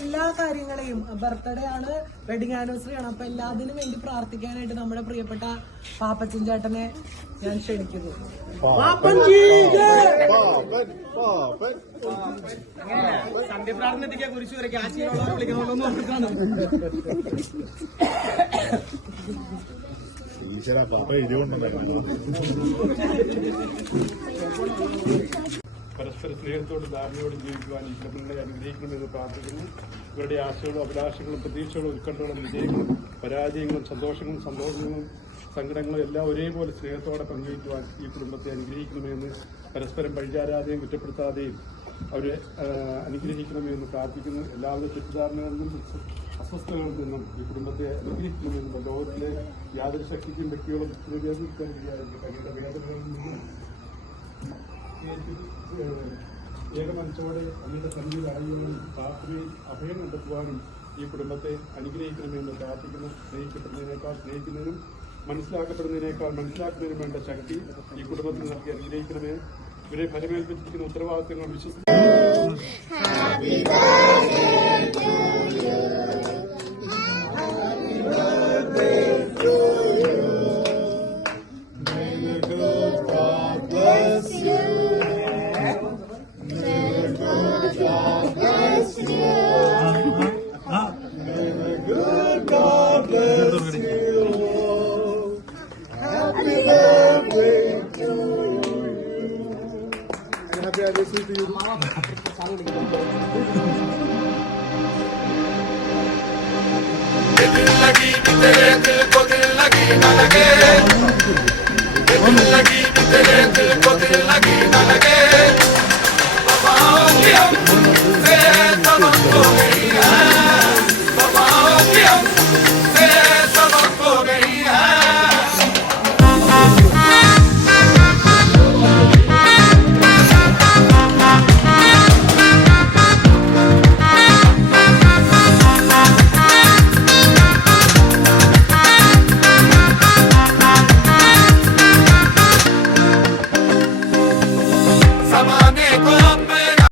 എല്ലാ കാര്യങ്ങളെയും ബർത്ത്ഡേ ആണ്, വെഡിങ് ആനിവേഴ്സറി ആണ്, അപ്പൊ എല്ലാത്തിനും വേണ്ടി പ്രാർത്ഥിക്കാനായിട്ട് നമ്മുടെ പ്രിയപ്പെട്ട പാപ്പച്ചൻ ചേട്ടനെ ഞാൻ ക്ഷണിക്കുന്നു. സന്ധ്യപ്രാർത്ഥനയ്ക്ക് കുറിച്ച് വരെ കാശിയുള്ളവരെ വിളിക്കണമല്ലോ ഓർക്കാണ്. പരസ്പര സ്നേഹത്തോടും ധാരണയോടും ജീവിക്കുവാൻ ഈ കുടുംബങ്ങളെ അനുഗ്രഹിക്കണമെന്ന് പ്രാർത്ഥിക്കുന്നു. ഇവരുടെ ആശകളും അഭിലാഷങ്ങളും പ്രതീക്ഷകളും ഉത്കണ്ഠകളും വിജയങ്ങളും പരാജയങ്ങളും സന്തോഷങ്ങളും സങ്കടങ്ങളും എല്ലാം ഒരേപോലെ സ്നേഹത്തോടെ പങ്കുവയ്ക്കുവാൻ ഈ കുടുംബത്തെ അനുഗ്രഹിക്കണമെന്ന് പരസ്പരം പഴിചാരാതെയും കുറ്റപ്പെടുത്താതെയും അവരെ അനുഗ്രഹിക്കണമെന്ന് പ്രാർത്ഥിക്കുന്നു. എല്ലാവിധ തെറ്റിദ്ധാരണകളിൽ നിന്നും അസ്വസ്ഥതകളിൽ നിന്നും ഈ കുടുംബത്തെ അനുഗ്രഹിക്കണമെന്നും ലോകത്തിലെ യാതൊരു ശക്തിക്കും വ്യക്തികളും തങ്ങളുടെ വേദനകളിൽ നിന്നും ഏകമനസ്സോടെ അങ്ങയുടെ സന്നിധിയിൽ അറിയുവാനും പ്രാർത്ഥനയിൽ അഭയം കണ്ടെത്തുവാനും ഈ കുടുംബത്തെ അനുഗ്രഹിക്കണമെന്ന് പ്രാർത്ഥിക്കുന്നു. സ്നേഹിക്കപ്പെടുന്നതിനേക്കാൾ സ്നേഹിക്കുന്നതിനും മനസ്സിലാക്കപ്പെടുന്നതിനേക്കാൾ മനസ്സിലാക്കുന്നതിനും വേണ്ട ശക്തി ഈ കുടുംബത്തിന് നൽകി അനുഗ്രഹിക്കണമേ. ഇവരെ ഫലമേൽപ്പിച്ചിരിക്കുന്ന ഉത്തരവാദിത്തങ്ങൾ വിശ്വസിക്കുന്നു. Happy anniversary to you. दिल लगी तेरे दिल को दिल लगी न लगे, दिल लगी तेरे दिल को दिल लगी